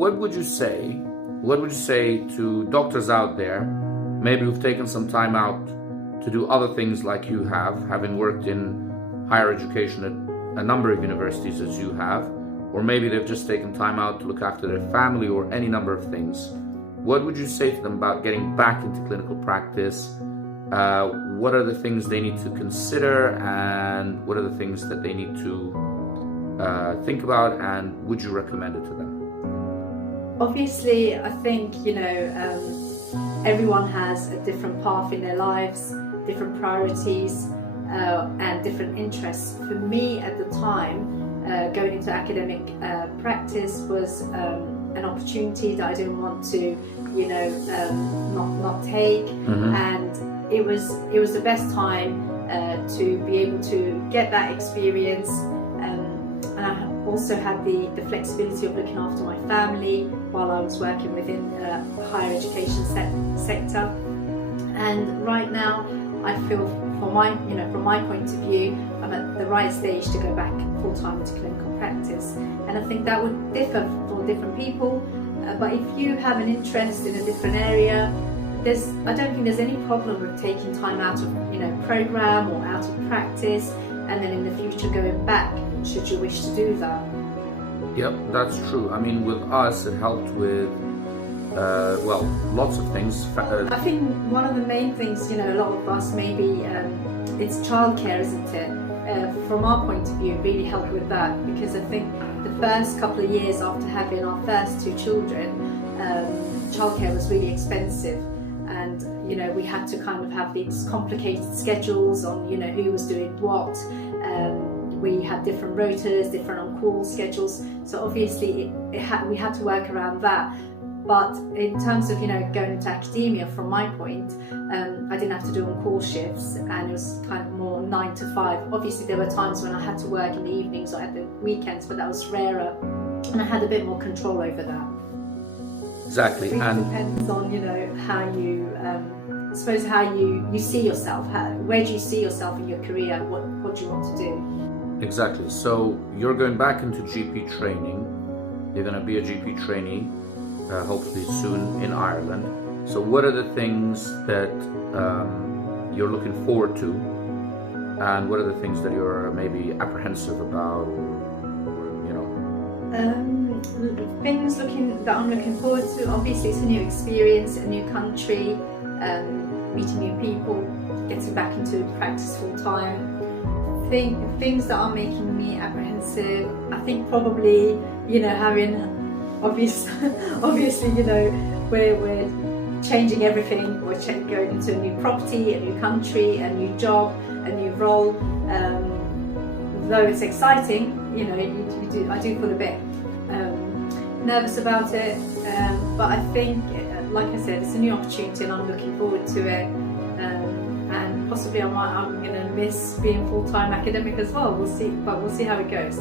what would you say? What would you say to doctors out there, maybe who've taken some time out to do other things like you have, having worked in higher education at a number of universities as you have, or maybe they've just taken time out to look after their family or any number of things. What would you say to them about getting back into clinical practice? What are the things they need to consider, and what are the things that they need to think about, and would you recommend it to them? Obviously, I think, everyone has a different path in their lives, different priorities, and different interests. For me at the time, going into academic practice was an opportunity that I didn't want to, not take, and it was the best time to be able to get that experience. And I also had the flexibility of looking after my family while I was working within the higher education sector. And right now, I feel, from my point of view, I'm at the right stage to go back full-time into clinical practice. And I think that would differ for different people. But if you have an interest in a different area, I don't think there's any problem with taking time out of program or out of practice, and then in the future going back should you wish to do that. Yep, that's true. I mean, with us, it helped with lots of things. I think one of the main things, a lot of us maybe, it's childcare, isn't it? From our point of view, it really helped with that, because I think the first couple of years after having our first two children, childcare was really expensive. And we had to kind of have these complicated schedules on who was doing what. We had different rotas, different on-call schedules, so obviously we had to work around that. But in terms of going into academia, from my point, I didn't have to do on-call shifts, and it was kind of more 9 to 5. Obviously there were times when I had to work in the evenings or at the weekends, but that was rarer, and I had a bit more control over that. Exactly. It really depends on how you, I suppose, how you see yourself. Where do you see yourself in your career? What do you want to do? Exactly. So you're going back into GP training. You're going to be a GP trainee, hopefully soon in Ireland. So what are the things that you're looking forward to, and what are the things that you're maybe apprehensive about, Things that I'm looking forward to, obviously it's a new experience, a new country, meeting new people, getting back into practice full time. Things that are making me apprehensive, I think probably, having, obviously, we're changing everything. We're going into a new property, a new country, a new job, a new role. Though it's exciting, I do feel a bit nervous about it, but I think, like I said, it's a new opportunity and I'm looking forward to it, and possibly I'm going to miss being full-time academic as well. We'll see how it goes.